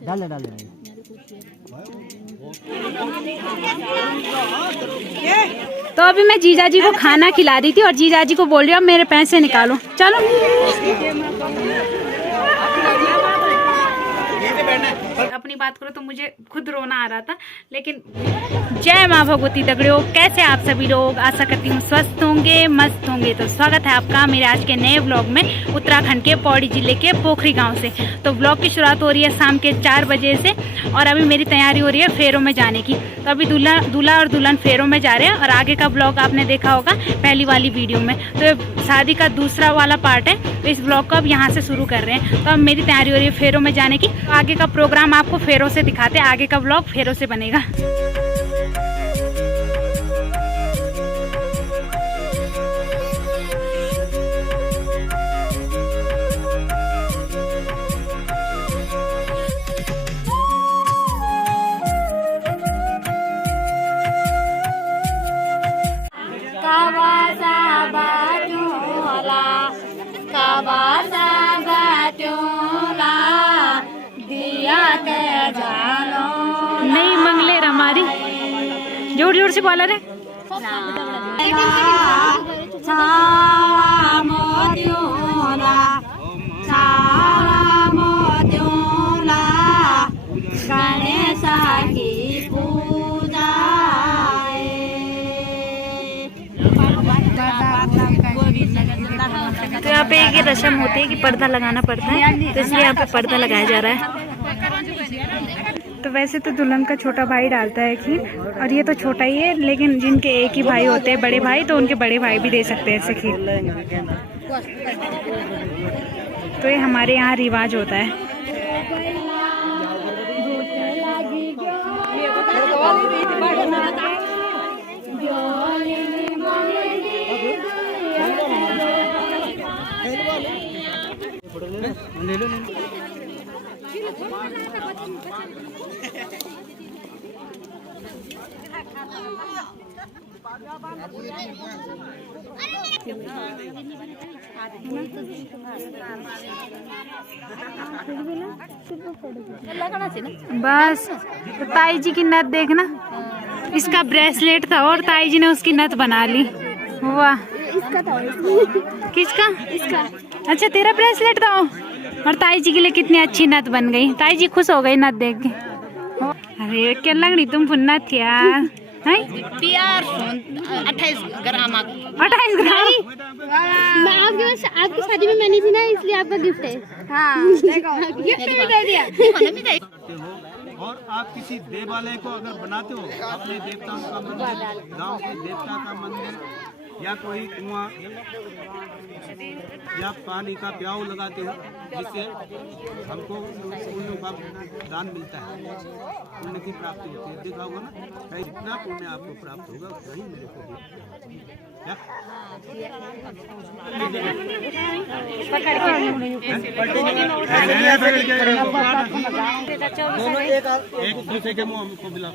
डाल दे तो अभी मैं जीजा जी को खाना खिला रही थी और जीजा जी को बोल रही हूँ मेरे पैसे निकालो। चलो अपनी बात करो तो मुझे खुद रोना आ रहा था, लेकिन जय माँ भगवती दगड़ियों, कैसे आप सभी लोग, आशा करती हूँ स्वस्थ होंगे, मस्त होंगे। तो स्वागत है आपका मेरे आज के नए व्लॉग में उत्तराखंड के पौड़ी जिले के पोखरी गांव से। तो व्लॉग की शुरुआत हो रही है शाम के 4 बजे से और अभी मेरी तैयारी हो रही है फेरों में जाने की। तो अभी दूल्हा और दुल्हन फेरों में जा रहे हैं और आगे का व्लॉग आपने देखा होगा पहली वाली वीडियो में। तो शादी का दूसरा वाला पार्ट है, तो इस व्लॉग को अब यहाँ से शुरू कर रहे हैं। तो अब मेरी तैयारी हो रही है फेरों में जाने की। आगे का प्रोग्राम आपको फेरों से दिखाते हैं, आगे का व्लॉग फेरों से बनेगा। नहीं मंगले हमारी जोर जोर से बोला रे। तो यहाँ पे एक रस्म होती है कि पर्दा लगाना पड़ता है, तो इसलिए यहाँ पे पर्दा लगाया जा रहा है। तो वैसे तो दुल्हन का छोटा भाई डालता है खीर, और ये तो छोटा ही है, लेकिन जिनके एक ही भाई होते हैं बड़े भाई, तो उनके बड़े भाई भी दे सकते हैं ऐसे खीर। तो ये हमारे यहाँ रिवाज होता है। ले लो बस तो ताई जी की नथ देखना, इसका ब्रेसलेट था और ताई जी ने उसकी नथ बना ली। वाह, किसका? इसका। अच्छा तेरा ब्रेसलेट था और ताई जी के लिए कितनी अच्छी नथ बन गई। ताई जी खुश हो गई नथ देख के। अरे क्या लग रही तुम फुन्ना थी यार। 28 ग्राम। 28 ग्राम मैं आपकी शादी में मैंने थी ना, इसलिए आपका गिफ्ट है। हाँ देखो गिफ्ट भी दे दिया। और आप किसी देवालय को अगर बनाते हो, अपने देवताओं का मंदिर, गांव के देवता का मंदिर, या कोई कुआं या पानी का प्याऊ लगाते हो, जिससे हमको पुण्य का दान मिलता है, पुण्य की प्राप्ति होती है। देखा होगा ना, जितना पुण्य आपको प्राप्त होगा उतना ही मेरे को एक दूसरे के मुंह हमको मिला।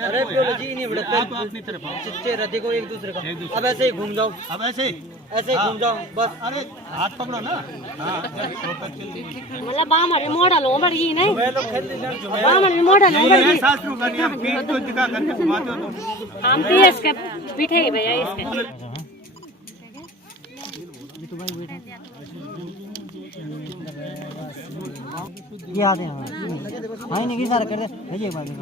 अरे जी नहीं बढ़ता, आप अपनी तरफ चिच्चे को एक दूसरे का। अब ऐसे ही घूम जाओ, अब ऐसे ही घूम जाओ बस। अरे हाथ पकड़ो ना। मतलब बाम हरे मॉडल हो बड़ी नहीं, बाम हरे मॉडल हो बड़ी। शास्त्रों का नियम पीठ को दिखा करके घुमाते हो तो हम भी इसके पीठे ही भैया इसके। ये आते हैं। हाँ नहीं सारा कर दे ये बात है।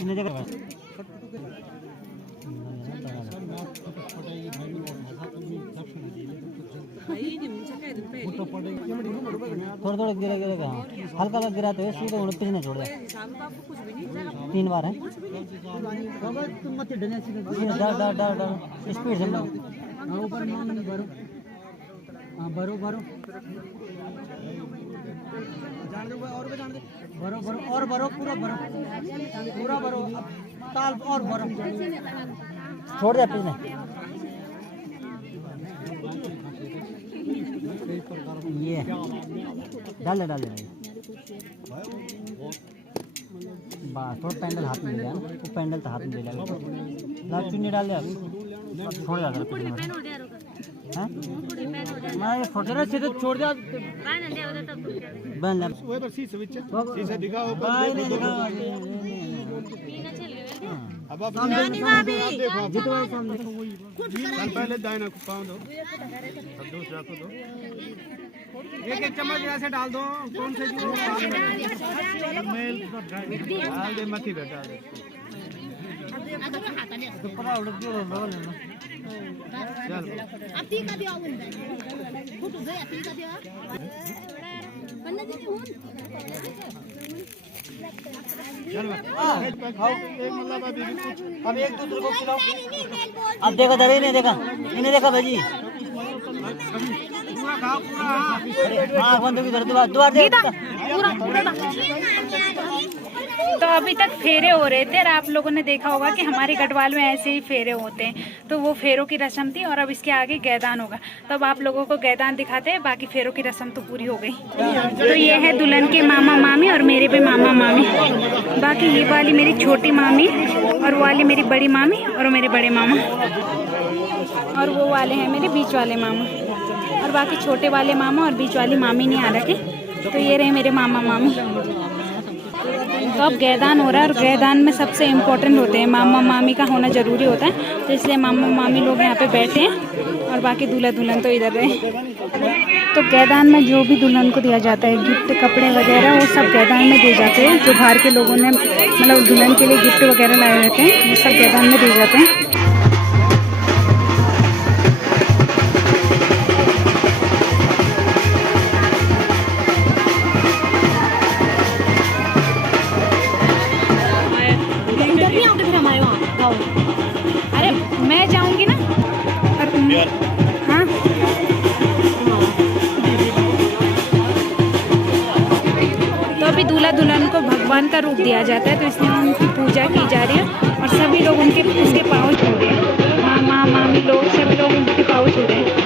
इन्हें जगह थोड़ा थोड़ा गिरा गिरेगा, हल्का हल्का गिराते हुए सीधे उड़ पिछने छोड़ दे। 3 बार है। स्पीड से भरो भरो भरो भरो और भरो, पूरा भरो, पूरा भरो, ताल और भरो, छोड़ दे पिछने। ये डाल दे बस। थोड़ा पैंडल हाथ में ले जाना, वो पैंडल तो हाथ में ले लेगा। चुन्नी डाल दे, छोड़ जा। मैं फोटो से तो छोड़ दिया बंद वही पर शीशे दिखाओ नहीं दिखा अब आप पहले दाहिना को पाँव दो, अब दूसरा को दो, एक एक चम्मच ऐसे डाल दो। कौन से डाल दे मथी पे डाल दे। चल अब एक दूसरे को खिलाओ। अब देखा दरे नहीं देखा, इन्हें देखा भाजी। हाँ बंद होगी द्वार दे। तो अभी तक फेरे हो रहे थे और आप लोगों ने देखा होगा कि हमारे गढ़वाल में ऐसे ही फेरे होते हैं। तो वो फेरों की रस्म थी और अब इसके आगे गैदान होगा। तो अब आप लोगों को गैदान दिखाते हैं, बाकी फेरों की रस्म तो पूरी हो गई। तो ये है दुल्हन के मामा मामी और मेरे पे मामा मामी। बाकी ये वाली मेरी छोटी मामी और वो वाली मेरी बड़ी मामी और मेरे बड़े मामा और वो वाले हैं मेरे बीच वाले मामा और बाकी छोटे वाले मामा और बीच वाली मामी नहीं आ रखे। तो ये रहे मेरे मामा मामी। तो अब गैदान हो रहा है और गैदान में सबसे इम्पोर्टेंट होते हैं मामा मामी का होना ज़रूरी होता है। तो इसलिए मामा मामी लोग यहाँ पे बैठे हैं और बाकी दूल्हा दुल्हन तो इधर रहे। तो गैदान में जो भी दुल्हन को दिया जाता है गिफ्ट कपड़े वगैरह वो सब गैदान में दिए जाते हैं। जो बाहर के लोगों ने मतलब दुल्हन के लिए गिफ्ट वगैरह लाए रहते हैं वो सब गैदान में दिए जाते हैं। अरे मैं जाऊंगी ना और हाँ तो अभी दूल्हा दुल्हन को भगवान का रूप दिया जाता है। तो इसलिए उनकी पूजा की जा रही है और सभी लोग उसके पाँव छू रहे हैं। मामा मामी लोग सभी लोग उनके पाँव छू रहे हैं।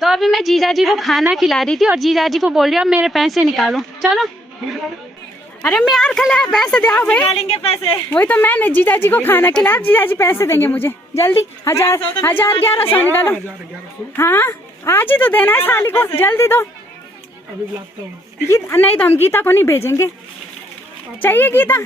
तो अभी मैं जीजाजी को खाना खिला रही थी और जीजाजी को बोल रही हूँ अब मेरे पैसे निकालो। चलो अरे मैं यार कल पैसे दे भाई, निकालेंगे पैसे। वही तो मैंने जीजाजी को खाना खिलाया, जीजाजी पैसे देंगे मुझे जल्दी। 1100 निकालो। हाँ आज ही तो देना है साली को, जल्दी दो। गीता नहीं तो हम गीता को नहीं भेजेंगे, चाहिए गीता।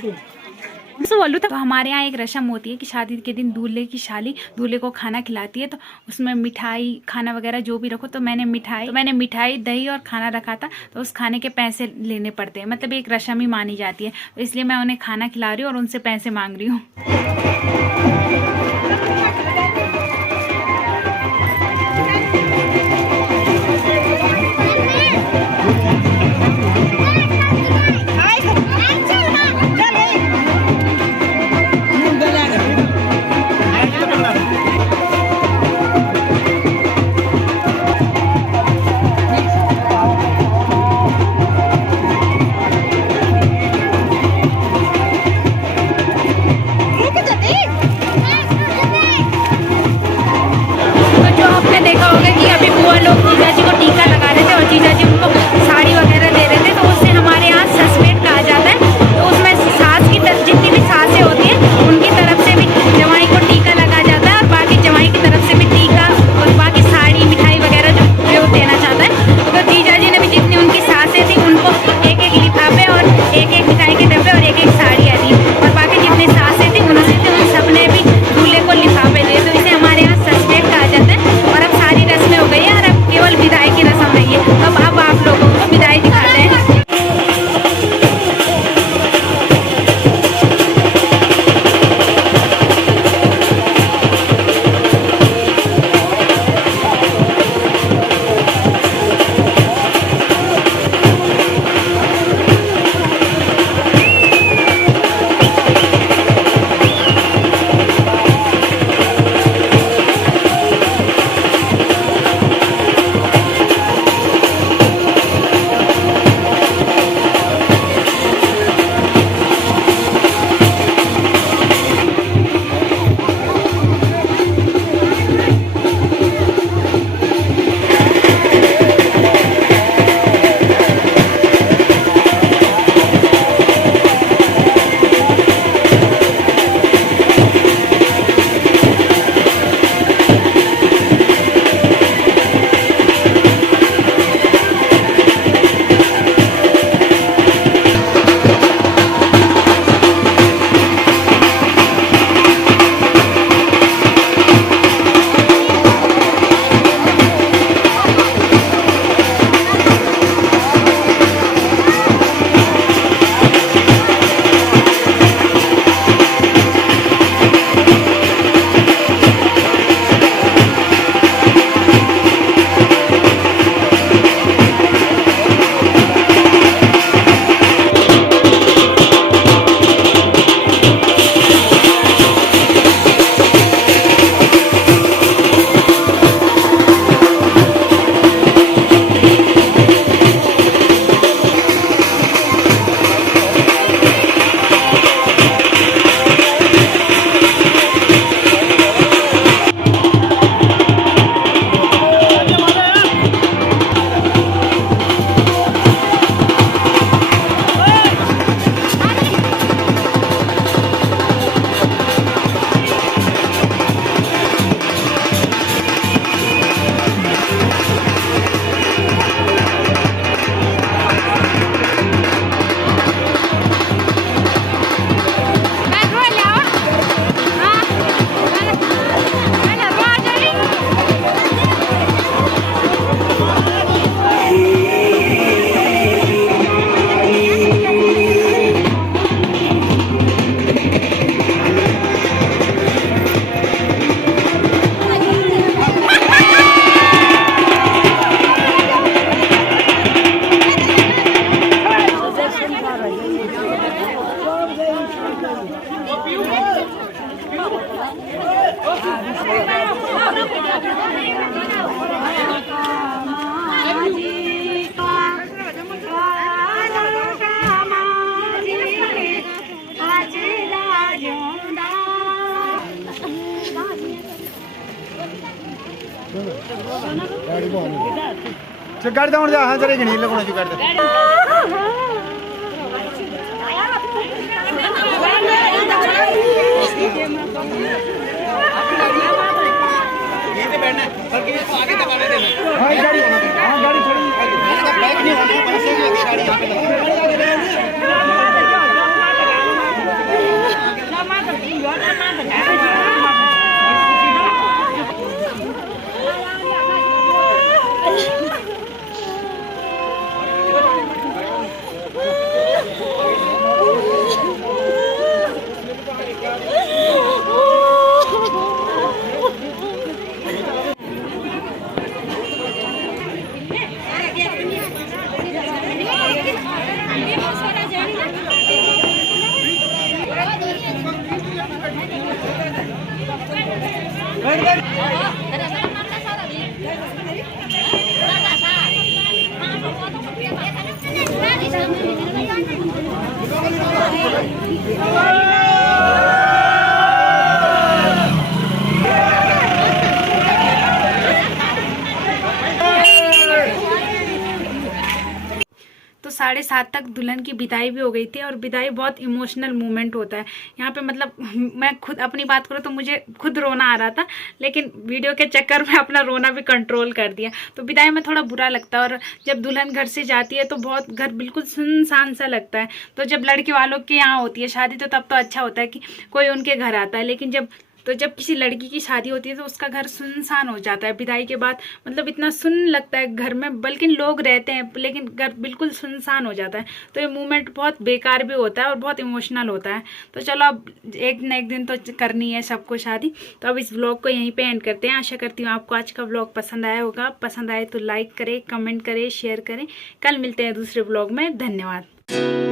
तो हमारे यहाँ एक रस्म होती है कि शादी के दिन दूल्हे की शादी दूल्हे को खाना खिलाती है। तो उसमें मिठाई खाना वगैरह जो भी रखो। तो मैंने मिठाई दही और खाना रखा था। तो उस खाने के पैसे लेने पड़ते हैं, मतलब एक रस्म ही मानी जाती है। तो इसलिए मैं उन्हें खाना खिला रही हूँ और उनसे पैसे मांग रही हूँ। गाड़ी दौड़ जा हाँ जरा घनी लगना जो गाड़ी हाँ गाड़ी थोड़ी बैक नहीं होनी गाड़ी यहाँ पे तो 7:30 तक दुल्हन की विदाई भी हो गई थी और विदाई बहुत इमोशनल मोमेंट होता है यहाँ पे। मतलब मैं खुद अपनी बात करूँ तो मुझे खुद रोना आ रहा था, लेकिन वीडियो के चक्कर में अपना रोना भी कंट्रोल कर दिया। तो विदाई में थोड़ा बुरा लगता है और जब दुल्हन घर से जाती है तो बहुत घर बिल्कुल सुनसान सा लगता है। तो जब लड़के वालों के यहाँ होती है शादी तो तब तो अच्छा होता है कि कोई उनके घर आता है, लेकिन जब किसी लड़की की शादी होती है तो उसका घर सुनसान हो जाता है विदाई के बाद। मतलब इतना सुन लगता है घर में, बल्कि लोग रहते हैं लेकिन घर बिल्कुल सुनसान हो जाता है। तो ये मूवमेंट बहुत बेकार भी होता है और बहुत इमोशनल होता है। तो चलो अब एक न एक दिन तो करनी है सबको शादी। तो अब इस व्लॉग को यहीं पे एंड करते हैं। आशा करती हूँ आपको आज का व्लॉग पसंद आया होगा। पसंद आए तो लाइक करें, कमेंट करें, शेयर करें। कल मिलते हैं दूसरे व्लॉग में। धन्यवाद।